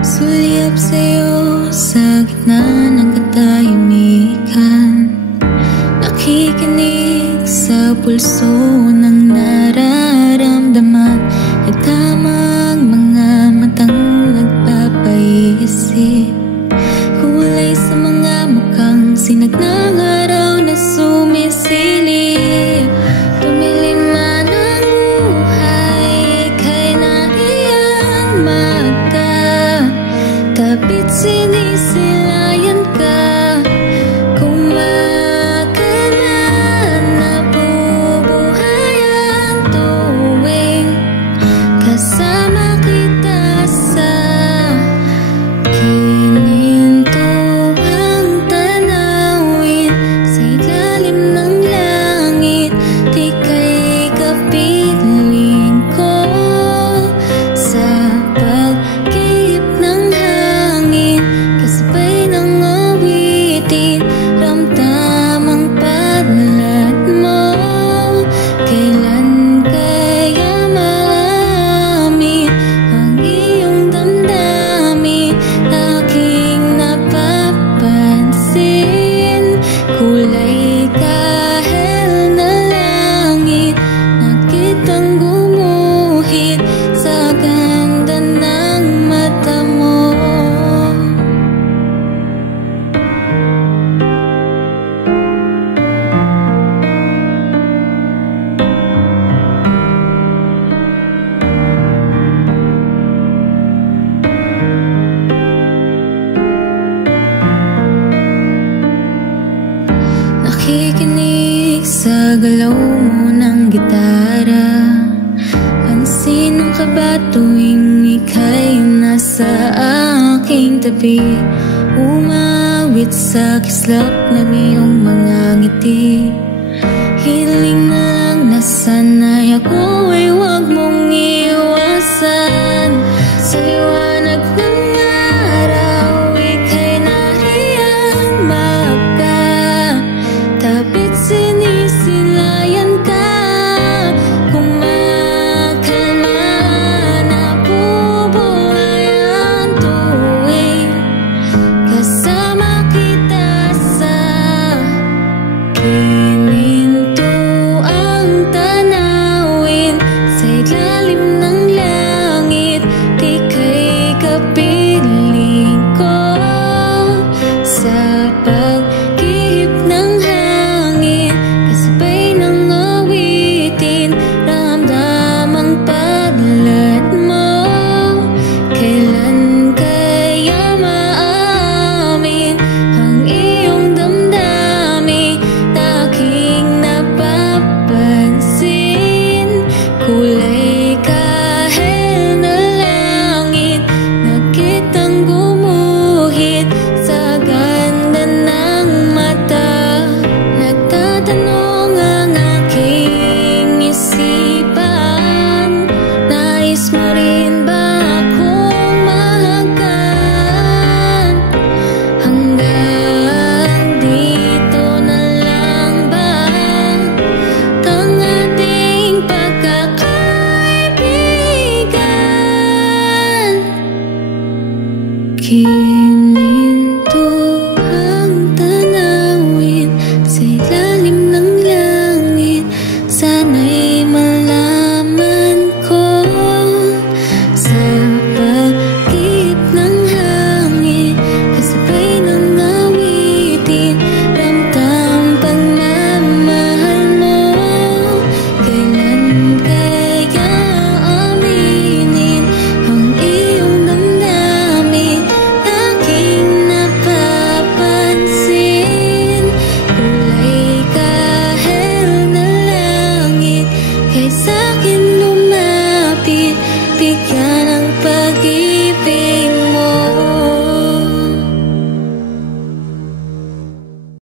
Sulyap sa'yo sa gitna ng katahimikan, nakikinig sa pulso ng nararamdaman. Nagtamang mga matang nagpapaisip, kulay sa mga mukhang sinag ng araw na sumisilip. Tumilim man ang buhay, ika'y nariyang magkatapit, sinisilayan ka. Kumakalan, nabubuhay ang tuwing kasama kita sa kinintuang tanawin. Sa ilalim ng langit, di ka'y kapiling ko. Sa pag-ihip ng hangin, kasabay ng awitin, ramdam ang padlat mo. Kailan kaya maamin ang iyong damdamin? Aking napapansin, kulay kahel na langit, nakitang gumuhit sa ganda ng mata mo. Nakikinig sa galaw mo ng gitara, pansin ng kaba tuwing ika'y nasa aking tabi. Umawit sa kislap ng iyong mga ngiti, hiling na lang na sana'y ako ay huwag mong iwasan. Sa liwanag ng araw, ika'y nariyang magkatapit, sinisilayan ka. Kumakalma, nabubuhay ang tuwing kasama kita sa kinintuang tanawin. Sa ilalim ng langit, di ka'y kapiling ko. Sa pag-ihip ng hangin, kasabay ng awitin, ramdam ang padlat mo. Kailan kaya maamin ang iyong damdamin? Aking napapansin, kulay kahel na langit, nakitang gumuhit sa ganda ng mata. Nagtatanong ang aking isipan, nais mo rin ba akong mahagan? Hanggang dito na lang ba ang ating pagkakaibigan? Kinintuang tanawin, sa ilalim ng langit, sana'y malaman ko. Sa pag-ihip ng hangin, kasabay ng awitin, ramdam pagmamahal mo. Kailan kaya aminin ang iyong damdamin? Aking napapansin, kulay kahel na langit, kay sa'kin lumapit, bigyan ng pag-ibig.